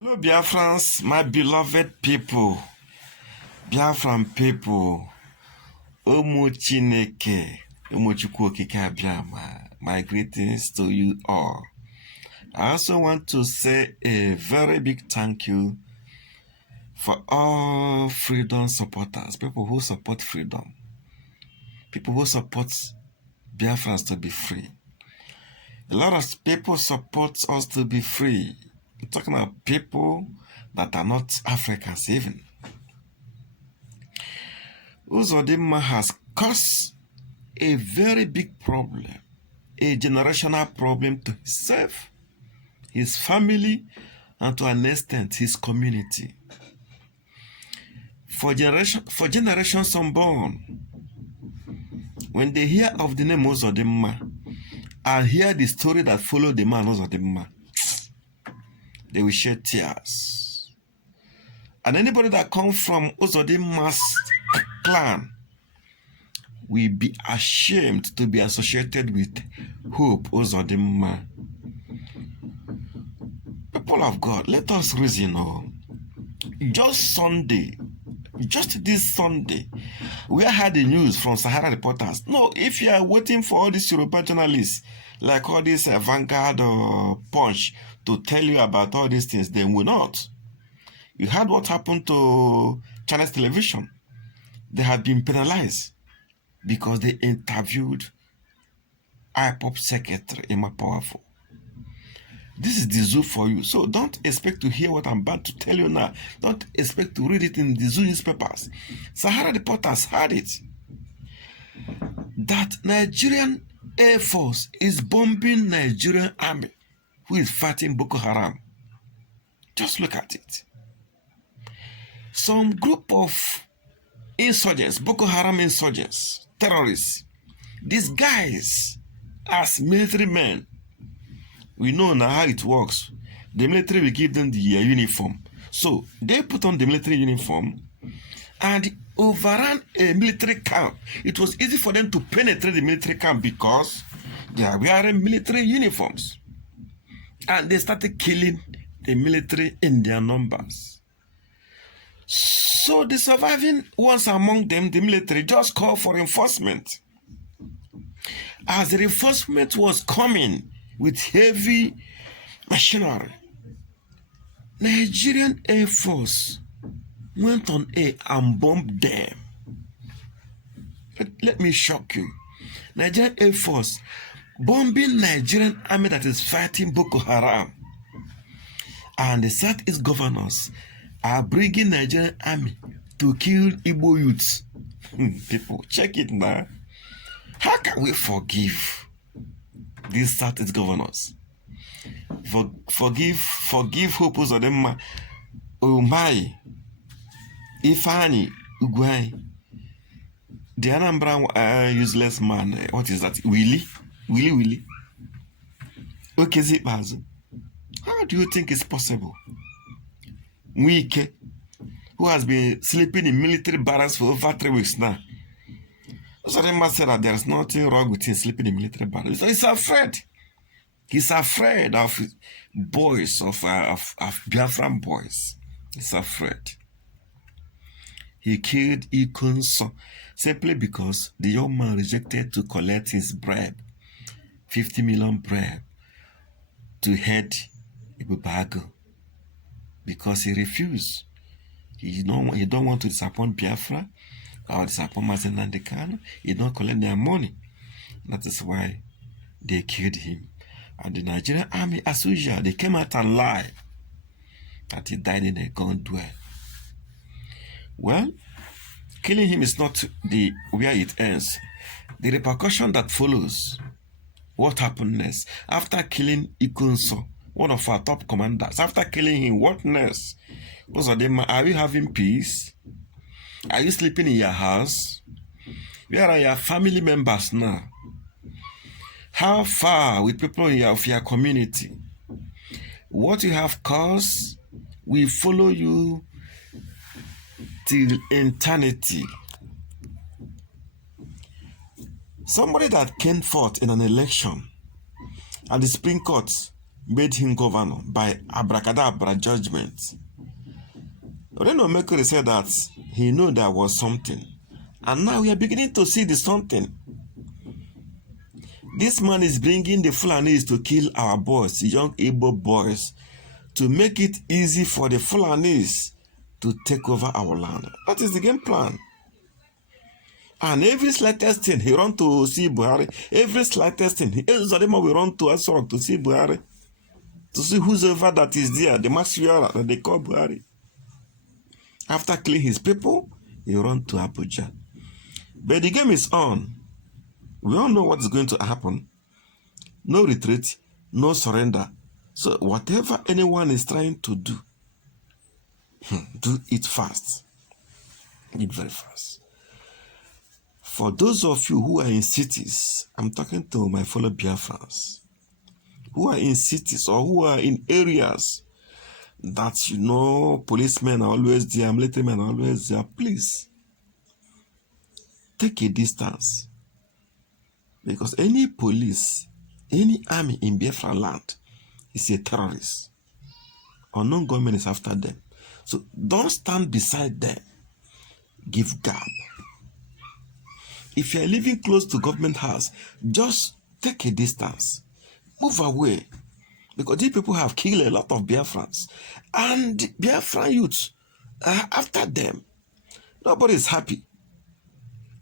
Hello, Biafrans, my beloved people, Biafran people, Omo Chineke, Omo Chukwu Okike Abiama, my greetings to you all. I also want to say a very big thank you for all freedom supporters, people who support freedom, people who support Biafrans to be free. A lot of people support us to be free. I'm talking about people that are not Africans even. Uzodinma has caused a very big problem, a generational problem to himself, his family, and to an extent, his community. For generations unborn, when they hear of the name Uzodinma and hear the story that followed the man Uzodinma, they will shed tears. And anybody that comes from Uzodinma's clan will be ashamed to be associated with Hope Uzodinma. People of God, let us reason. Just this Sunday, we had the news from Sahara reporters. No, if you are waiting for all these European journalists, like all these Vanguard or Punch, to tell you about all these things, they will not. You heard what happened to China's television. They have been penalized because they interviewed IPOP Secretary Emma Powerful. This is the zoo for you. So don't expect to hear what I'm about to tell you now. Don't expect to read it in the zoo newspapers. Sahara reporters had it. That Nigerian Air Force is bombing Nigerian army who is fighting Boko Haram. Just look at it. Some group of insurgents, Boko Haram insurgents, terrorists, disguised as military men. We know now how it works. The military will give them the uniform. So they put on the military uniform and overran a military camp. It was easy for them to penetrate the military camp because they are wearing military uniforms. And they started killing the military in their numbers. So the surviving ones among them, the military, just called for reinforcement. As the reinforcement was coming with heavy machinery, Nigerian Air Force went on air and bombed them. But let me shock you. Nigerian Air Force bombing Nigerian army that is fighting Boko Haram. And the Southeast governors are bringing Nigerian army to kill Igbo youths. People, check it now. How can we forgive these Southeast governors? Forgive Hope Uzodinma, Umai, Ifani, Ugwai, the Anambra useless man. What is that? Willie? Okezibazu. How do you think it's possible? Wike, who has been sleeping in military barracks for over 3 weeks now. Uzodinma said that there's nothing wrong with him sleeping in military barracks. So he's afraid. He's afraid of boys, of Biafran boys. He's afraid. He killed Ikonso simply because the young man rejected to collect his bribe, 50 million bribe, to head Ibubago, because he refused. He don't want to disappoint Biafra or disappoint Mazi Nnamdi Kanu. He don't collect their money. That is why they killed him. And the Nigerian army, as usual, they came out and lied that he died in a gun duel. Well, killing him is not where it ends. The repercussion that follows, what happened next? After killing Ikonso, one of our top commanders, after killing him, what next? Uzodinma, are you having peace? Are you sleeping in your house? Where are your family members now? How far with people of your community? What you have caused will follow you till eternity. Somebody that came forth in an election and the Supreme Court made him governor by abracadabra judgment. Reno Mekere said that he knew there was something. And now we are beginning to see the something. This man is bringing the Fulanis to kill our boys, young Igbo boys, to make it easy for the Fulanis to take over our land. That is the game plan. And every slightest thing, he run to see Buhari. Every slightest thing, Zadema will run to Asoro to see Buhari. To see whosoever that is there, the Masfiora that they call Buhari. After killing his people, he run to Abuja. But the game is on. We all know what is going to happen. No retreat, no surrender. So whatever anyone is trying to do, do it fast. Do it very fast. For those of you who are in cities, I'm talking to my fellow Biafrans, who are in cities or who are in areas that policemen are always there, military men are always there, please take a distance. Because any police, any army in Biafra land is a terrorist. Unknown government is after them. So don't stand beside them. Give gap. If you are living close to government house, just take a distance. Move away. Because these people have killed a lot of Biafrans. And Biafran youths are after them. Nobody is happy.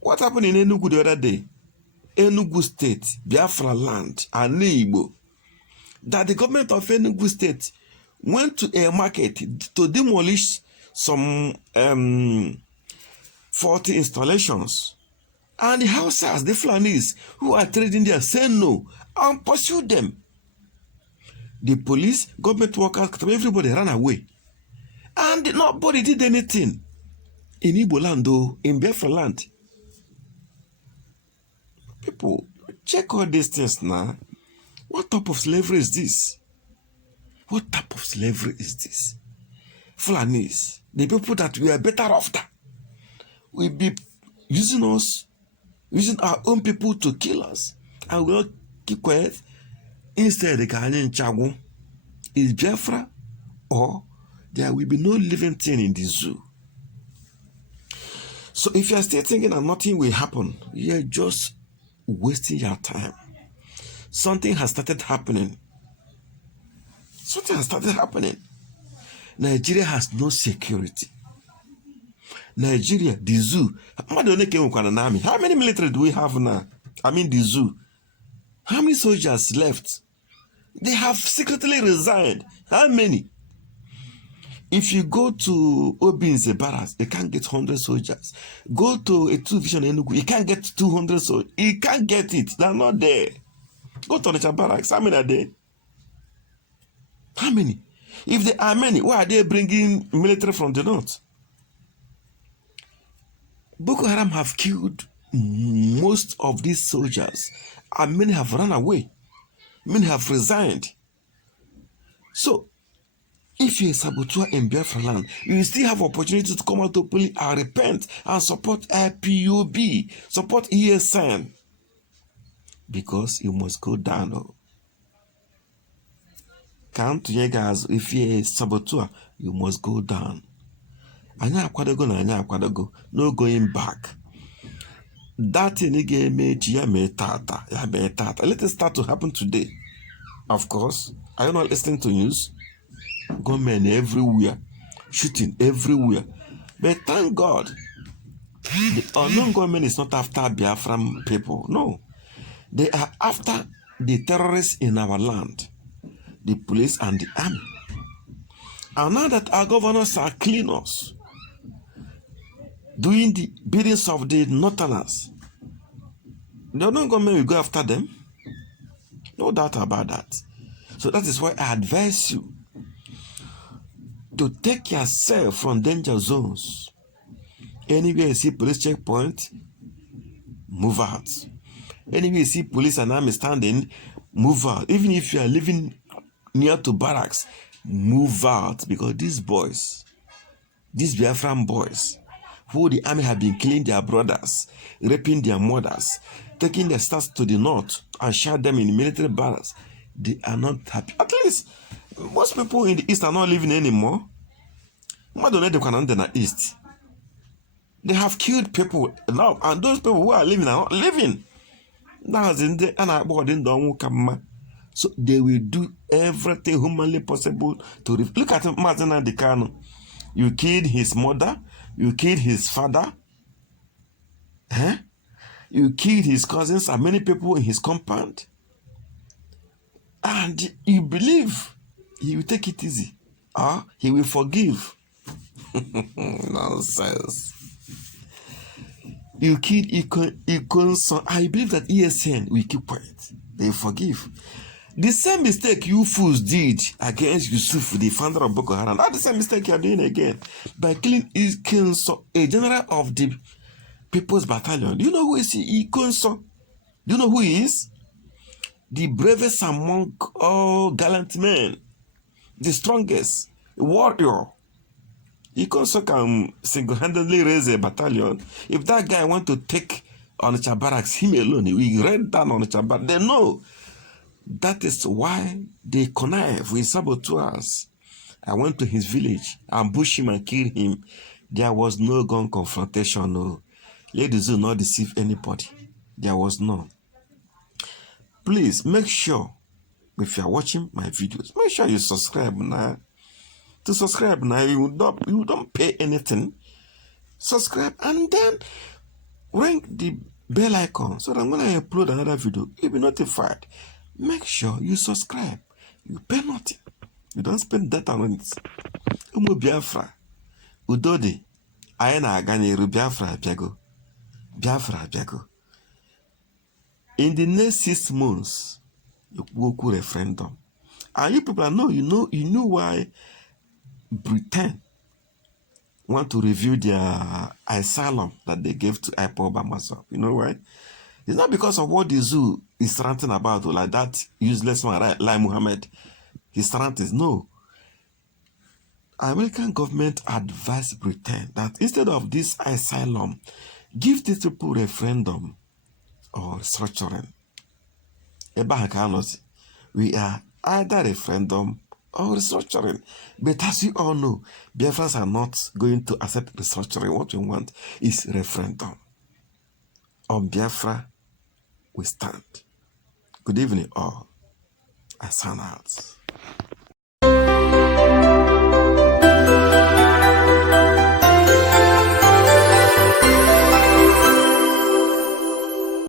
What happened in Enugu the other day? Enugu State, Biafra land, and Igbo. That the government of Enugu State went to a market to demolish some 40 installations. And the houses, the Fulanis who are trading there, say no and pursue them. The police, government workers, everybody ran away. And nobody did anything. In Igbo land, though, in Biafra land. People, check all these things now. What type of slavery is this? What type of slavery is this? Fulanis, the people that we are better off that will be using us, using our own people to kill us, and we will keep quiet. Instead, the Ghanaian Chagu is Biafra, or there will be no living thing in the zoo. So if you are still thinking that nothing will happen, you are just wasting your time. Something has started happening. Something has started happening. Nigeria has no security. Nigeria, the zoo. How many military do we have now? I mean the zoo. How many soldiers left? They have secretly resigned. How many? If you go to Obinze barracks, they can't get 100 soldiers. Go to a 2 Vision Enugu, you can't get 200 soldiers. You can't get it. They're not there. Go to the barracks. How many are there? How many? If there are many, why are they bringing military from the north? Boko Haram have killed most of these soldiers, and many have run away. Many have resigned. So, if you're a saboteur in Biafra land, you still have opportunity to come out openly and repent and support IPOB, support ESN. Because you must go down. Come to you guys, if you're a saboteur, you must go down. No going back. That thing again let it start to happen today. Of course, are you not listening to news? Government everywhere, shooting everywhere. But thank God, the unknown government is not after Biafran people. No. They are after the terrorists in our land, the police and the army. And now that our governors are cleaners, doing the biddings of the northerners, the unknown government will go after them. No doubt about that. So that is why I advise you to take yourself from danger zones. Anywhere you see police checkpoint, move out. Anywhere you see police and army standing, move out. Even if you are living near to barracks, move out. Because these boys, these Biafran boys, who the army have been killing their brothers, raping their mothers, taking their stars to the north and shot them in military barracks, they are not happy. At least, most people in the East are not living anymore. In the East. They have killed people now, and those people who are living are not living. So they will do everything humanly possible to look at Mazina Dekano. You killed his mother, you killed his father, you killed his cousins and many people in his compound, and you believe he will take it easy, or he will forgive. Nonsense. You killed Ikon's son. I believe that ESN will keep quiet. They forgive. The same mistake you fools did against Yusuf, the founder of Boko Haram. That's the same mistake you are doing again. By killing Ikon's, a general of the People's Battalion. Do you know who is Ikon's? Do you know who he is? The bravest among all gallant men. The strongest warrior. Ikonso can single-handedly raise a battalion. If that guy want to take Onitsha barracks, him alone, he will raid down Onitsha barracks. They know. That is why they connive with saboteurs. I went to his village, ambushed him and killed him. There was no gun confrontation. No. Ladies do not deceive anybody. There was none. Please make sure, if you are watching my videos, make sure you subscribe now. To subscribe now, you don't pay anything. Subscribe and then ring the bell icon so that when I upload another video, you'll be notified. Make sure you subscribe. You pay nothing. You don't spend data on it. Umu Biafra. Udodi. Ayana Aganyeru Biafra Biago. Biafra Biago. In the next 6 months, you will go referendum. And you people know, you know why Britain want to review their asylum that they gave to IPOB Amazon. You know why? It's not because of what the zoo is ranting about, or like that useless man, right? Like Muhammad. He's ranting. No. American government advised Britain that instead of this asylum, give these people referendum or restructuring. We are either referendum or restructuring. But as you all know, Biafrans are not going to accept restructuring. What we want is referendum. On Biafra, we stand. Good evening all. I sign out.